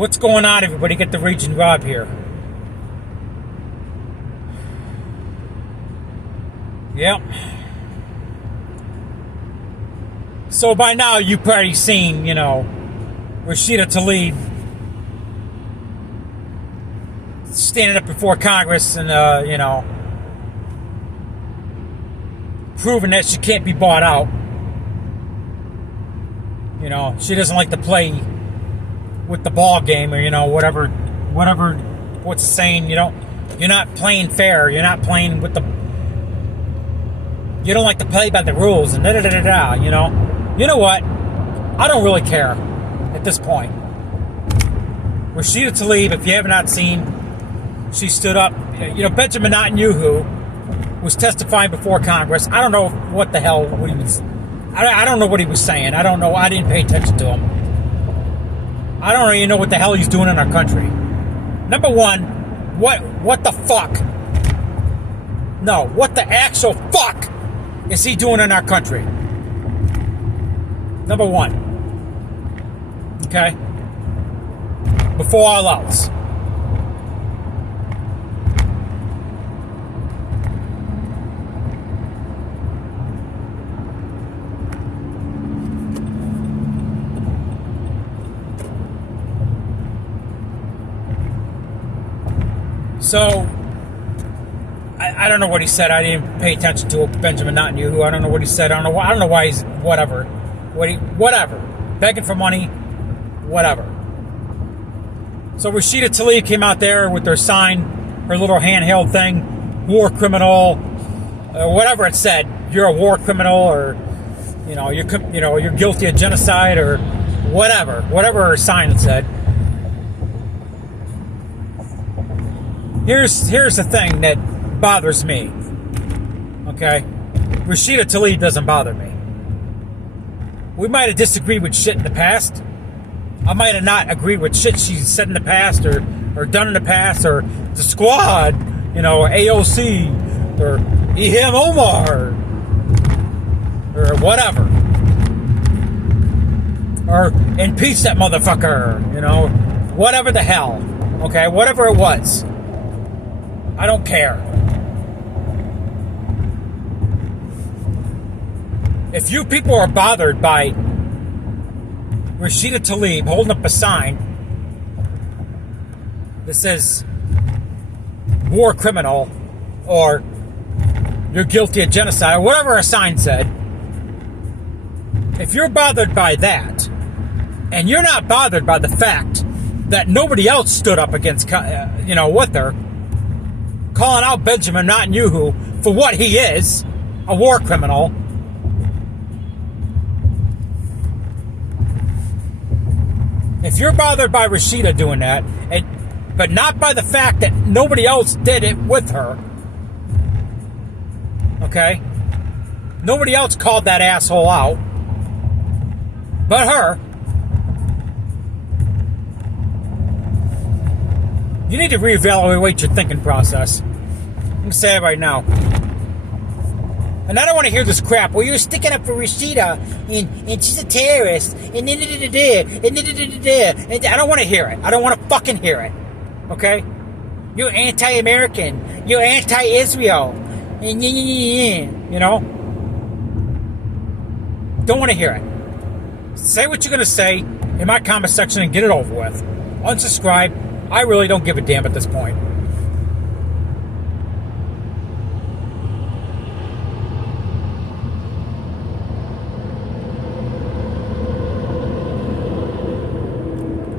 What's going on, everybody? Get the Raging Rob here. Yep. So by now you've probably seen, Rashida Tlaib standing up before Congress and, proving that she can't be bought out. She doesn't like to play with the ball game, or whatever. What's the saying? You're not playing fair. You're not playing with the. You don't like to play by the rules, and da-da-da-da-da. You know what? I don't really care at this point. Rashida Tlaib, if you have not seen, she stood up. Benjamin Netanyahu was testifying before Congress. I don't know what the hell what he was. I don't know what he was saying. I don't know. I didn't pay attention to him. I don't even know what the hell he's doing in our country. Number one, what the fuck? No, what the actual fuck is he doing in our country? Number one. Okay? Before all else. So, I don't know what he said. I didn't pay attention to it. Benjamin Netanyahu. I don't know what he said. I don't know why he's whatever. Whatever. Begging for money. Whatever. So Rashida Tlaib came out there with her sign, her little handheld thing, war criminal, whatever it said. You're a war criminal, or you're guilty of genocide, or whatever her sign said. Here's the thing that bothers me. Okay? Rashida Tlaib doesn't bother me. We might have disagreed with shit in the past. I might have not agreed with shit she's said in the past or done in the past, or the squad, AOC, or Iham Omar, or whatever. Or impeach that motherfucker, whatever the hell. Okay? Whatever it was. I don't care. If you people are bothered by Rashida Tlaib holding up a sign that says war criminal, or you're guilty of genocide, or whatever a sign said, if you're bothered by that, and you're not bothered by the fact that nobody else stood up against, with her, calling out Benjamin Netanyahu for what he is, a war criminal. If you're bothered by Rashida doing that, but not by the fact that nobody else did it with her, okay? Nobody else called that asshole out but her. You need to reevaluate your thinking process. I'm going to say it right now. And I don't want to hear this crap. Well, you're sticking up for Rashida, and she's a terrorist, and I don't want to hear it. I don't want to fucking hear it. Okay? You're anti-American. You're anti-Israel. Don't want to hear it. Say what you're going to say in my comment section and get it over with. Unsubscribe. I really don't give a damn at this point.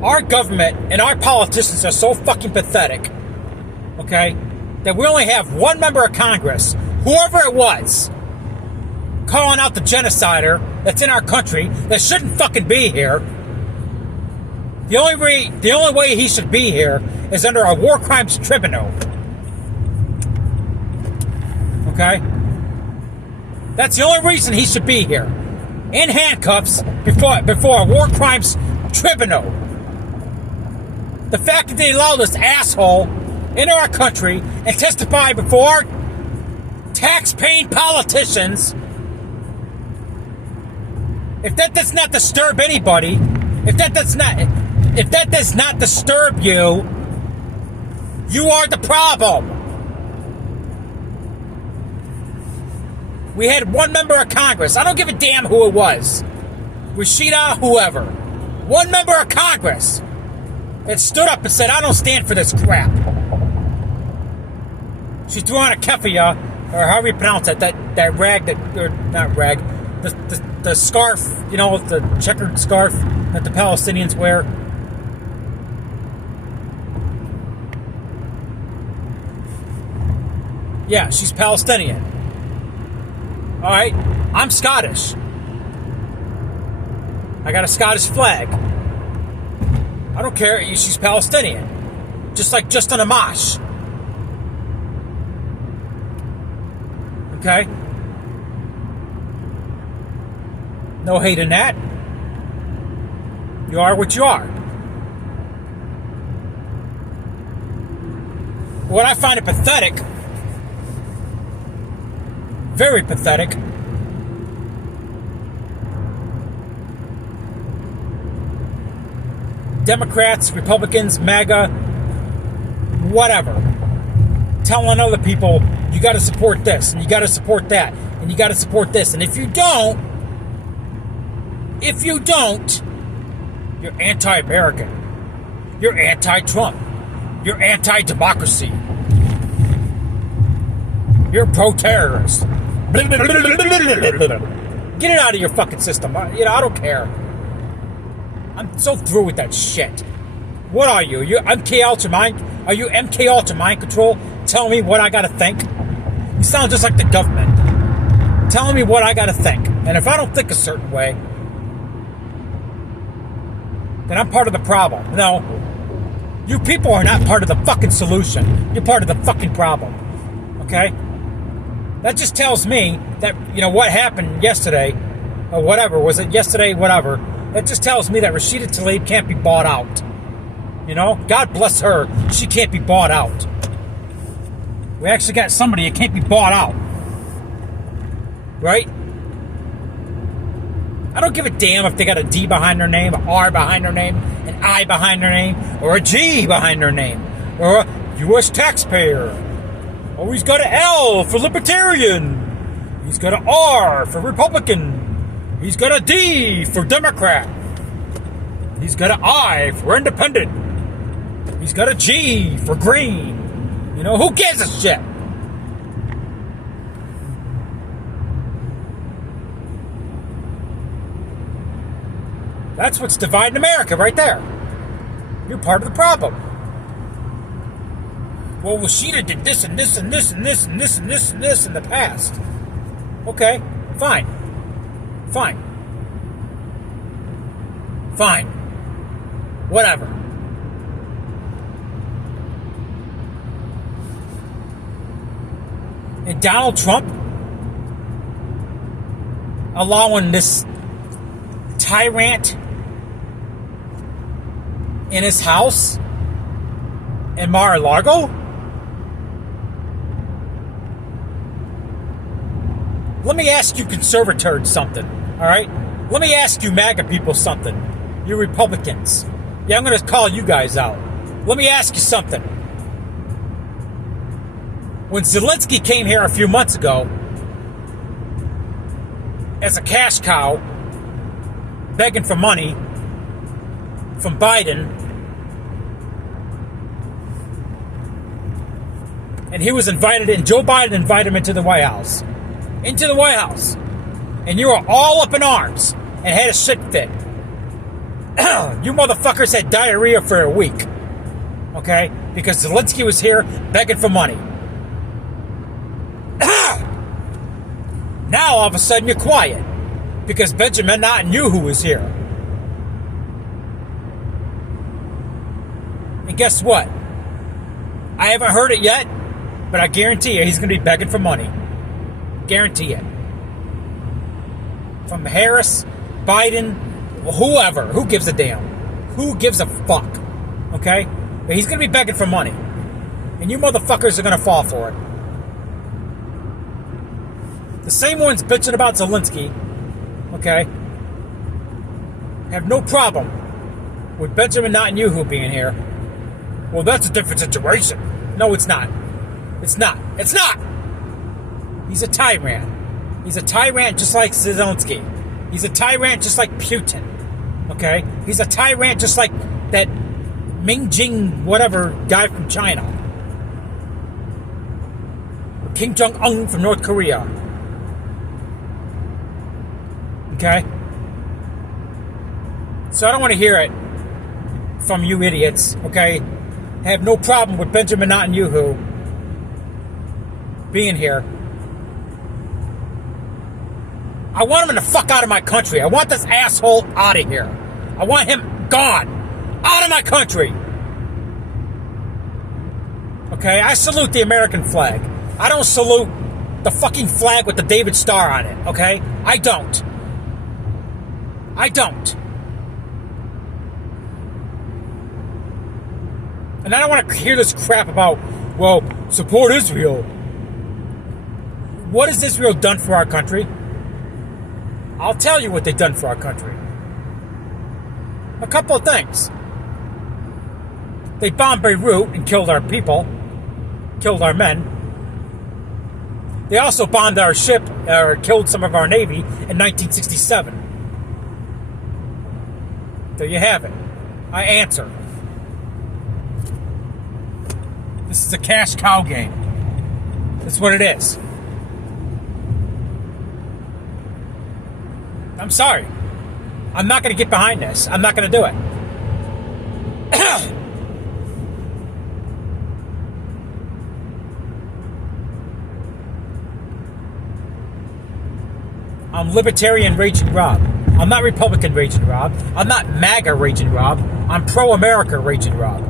Our government and our politicians are so fucking pathetic, okay, that we only have one member of Congress, whoever it was, calling out the genocider that's in our country that shouldn't fucking be here. The only way he should be here is under a war crimes tribunal. Okay? That's the only reason he should be here. In handcuffs before a war crimes tribunal. The fact that they allow this asshole into our country and testify before tax-paying politicians, if that does not disturb anybody, if that does not, If that does not disturb you, you are the problem. We had one member of Congress. I don't give a damn who it was. Rashida, whoever. One member of Congress that stood up and said, I don't stand for this crap. She threw on a keffiyeh, or however you pronounce it, that rag, or not rag, the scarf, you know, the checkered scarf that the Palestinians wear. Yeah, she's Palestinian. All right, I'm Scottish. I got a Scottish flag. I don't care. She's Palestinian. Just like Justin Amash. Okay? No hate in that. You are what you are. What I find it pathetic, very pathetic, Democrats, Republicans, MAGA, whatever, telling other people, you got to support this, and you got to support that, and you got to support this, and if you don't, you're anti-American, you're anti-Trump, you're anti-democracy, you're pro-terrorist. Get it out of your fucking system. I don't care. I'm so through with that shit. What are you? You MK Ultra Mind? Are you MK Ultra Mind Control? Tell me what I gotta think? You sound just like the government. Telling me what I gotta think. And if I don't think a certain way, then I'm part of the problem. No. You people are not part of the fucking solution. You're part of the fucking problem. Okay? That just tells me that, what happened yesterday, or whatever, was it yesterday, whatever, that just tells me that Rashida Tlaib can't be bought out. God bless her, she can't be bought out. We actually got somebody that can't be bought out. Right? I don't give a damn if they got a D behind their name, an R behind their name, an I behind their name, or a G behind their name, or a U.S. taxpayer. Oh, he's got an L for libertarian. He's got an R for Republican. He's got a D for Democrat. He's got an I for independent. He's got a G for green. Who gives a shit? That's what's dividing America right there. You're part of the problem. Well, Rashida did this and this and this and this and this and this and this in the past. Okay, fine. Whatever. And Donald Trump allowing this tyrant in his house in Mar-a-Lago? Let me ask you conservators something, all right? Let me ask you MAGA people something. You Republicans. Yeah, I'm going to call you guys out. Let me ask you something. When Zelensky came here a few months ago as a cash cow, begging for money from Biden, and he was invited, and Joe Biden invited him into the White House. Into the White House. And you were all up in arms and had a shit fit. You motherfuckers had diarrhea for a week. Okay? Because Zelensky was here begging for money. Now all of a sudden you're quiet. Because Benjamin Netanyahu was here. And guess what? I haven't heard it yet, but I guarantee you he's going to be begging for money. Guarantee it. From Harris, Biden, whoever. Who gives a damn? Who gives a fuck? Okay? But he's going to be begging for money. And you motherfuckers are going to fall for it. The same ones bitching about Zelensky, okay, have no problem with Benjamin Netanyahu being here. Well, that's a different situation. No, it's not. It's not. It's not. He's a tyrant. He's a tyrant just like Zelensky. He's a tyrant just like Putin. Okay? He's a tyrant just like that Ming Jing whatever guy from China. Kim Jong-un from North Korea. Okay? So I don't want to hear it from you idiots, okay? I have no problem with Benjamin Netanyahu being here. I want him to fuck out of my country. I want this asshole out of here. I want him gone. Out of my country. Okay? I salute the American flag. I don't salute the fucking flag with the David Star on it, okay? I don't. I don't. And I don't want to hear this crap about, well, support Israel. What has Israel done for our country? I'll tell you what they've done for our country. A couple of things. They bombed Beirut and killed our people, killed our men. They also bombed our ship, or killed some of our Navy in 1967. There you have it. I answer. This is a cash cow game. That's what it is. I'm sorry. I'm not going to get behind this. I'm not going to do it. I'm Libertarian Raging Rob. I'm not Republican Raging Rob. I'm not MAGA Raging Rob. I'm pro-America Raging Rob.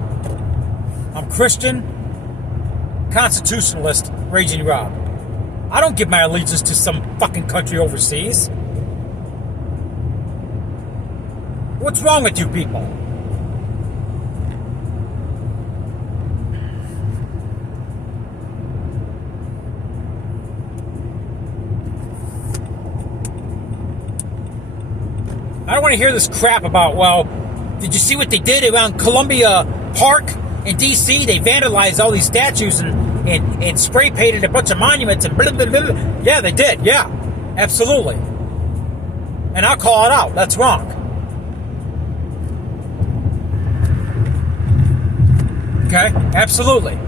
I'm Christian Constitutionalist Raging Rob. I don't give my allegiance to some fucking country overseas. What's wrong with you people? I don't want to hear this crap about, well, did you see what they did around Columbia Park in D.C.? They vandalized all these statues and spray painted a bunch of monuments and blah, blah, blah, blah. Yeah, they did. Yeah, absolutely. And I'll call it out. That's wrong. Okay? Absolutely.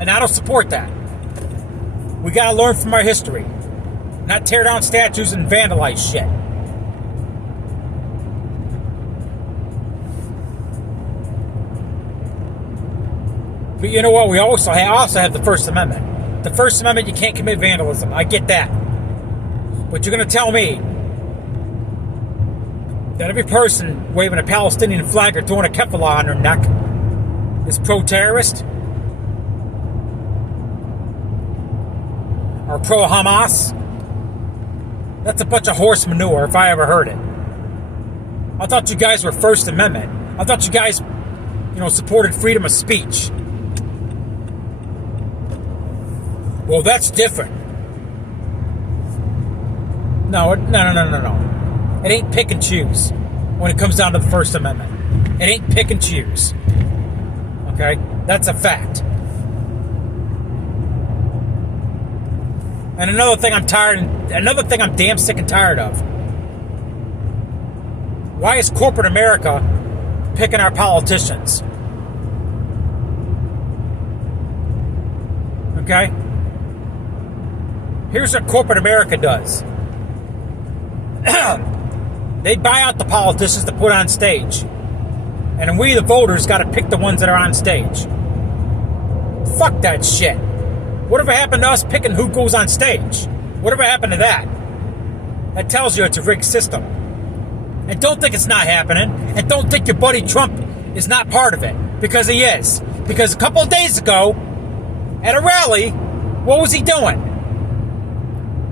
And I don't support that. We got to learn from our history. Not tear down statues and vandalize shit. But you know what? We also have the First Amendment. The First Amendment, you can't commit vandalism. I get that. But you're going to tell me that every person waving a Palestinian flag or throwing a kefillah on their neck is pro-terrorist? Or pro-Hamas? That's a bunch of horse manure if I ever heard it. I thought you guys were First Amendment. I thought you guys, supported freedom of speech. Well, that's different. No. It ain't pick and choose when it comes down to the First Amendment. It ain't pick and choose. Okay? That's a fact. And another thing I'm damn sick and tired of. Why is corporate America picking our politicians? Okay? Here's what corporate America does. They buy out the politicians to put on stage. And we, the voters, got to pick the ones that are on stage. Fuck that shit. Whatever happened to us picking who goes on stage? Whatever happened to that? That tells you it's a rigged system. And don't think it's not happening. And don't think your buddy Trump is not part of it. Because he is. Because a couple of days ago, at a rally, what was he doing?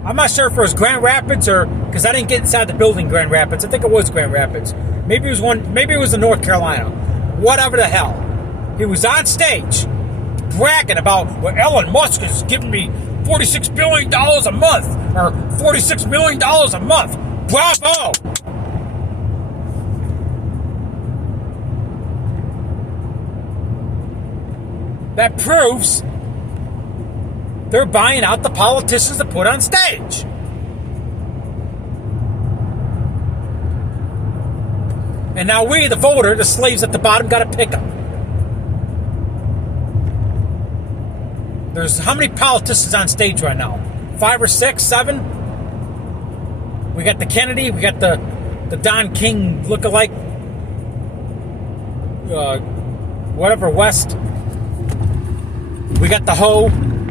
I'm not sure if it was Grand Rapids or... Because I didn't get inside the building Grand Rapids. I think it was Grand Rapids. Maybe it was in North Carolina. Whatever the hell. He was on stage bragging about, well, Elon Musk is giving me $46 billion a month. Or $46 million a month. Bravo! that proves they're buying out the politicians to put on stage. And now we, the voter, the slaves at the bottom, got to pick them. There's how many politicians on stage right now? 5 or 6, 7? We got the Kennedy, we got the Don King lookalike, whatever, West. We got the Ho,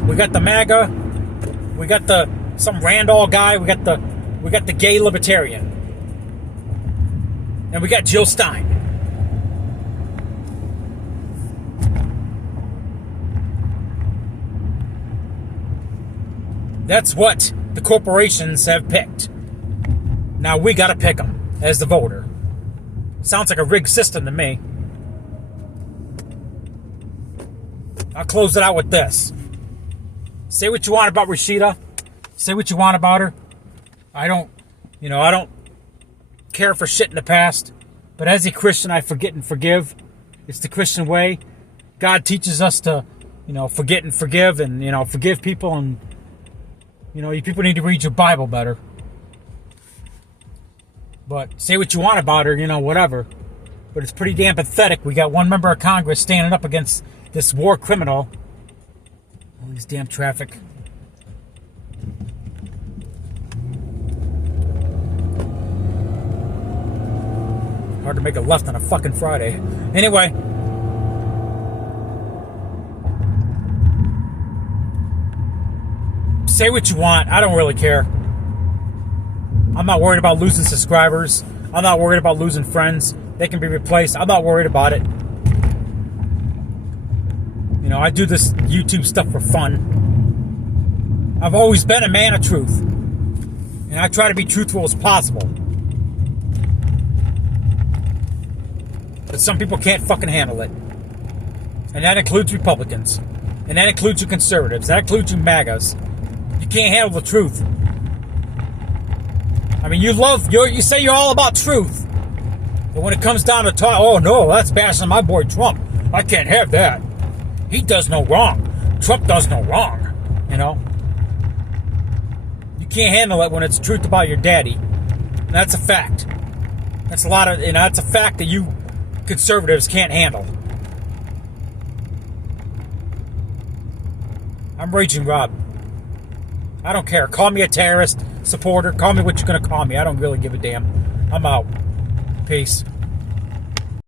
we got the MAGA, we got the some Randall guy, we got the gay libertarian. And we got Jill Stein. That's what the corporations have picked. Now we got to pick them as the voter. Sounds like a rigged system to me. I'll close it out with this. Say what you want about Rashida. Say what you want about her. I don't care for shit in the past. But as a Christian, I forget and forgive. It's the Christian way. God teaches us to, forget and forgive and, forgive people. And, you people need to read your Bible better. But say what you want about her, whatever. But it's pretty damn pathetic. We got one member of Congress standing up against this war criminal. All these damn traffic. Hard to make a left on a fucking Friday. Anyway. Say what you want. I don't really care. I'm not worried about losing subscribers. I'm not worried about losing friends. They can be replaced. I'm not worried about it. I do this YouTube stuff for fun. I've always been a man of truth. And I try to be truthful as possible. But some people can't fucking handle it. And that includes Republicans. And that includes you conservatives. That includes you MAGAs. You can't handle the truth. I mean, you say you're all about truth. But when it comes down to talk, oh no, that's bashing my boy Trump. I can't have that. He does no wrong. Trump does no wrong. You can't handle it when it's truth about your daddy. And that's a fact. That's a fact that you conservatives can't handle. I'm Raging Rob. I don't care. Call me a terrorist, supporter. Call me what you're going to call me. I don't really give a damn. I'm out. Peace.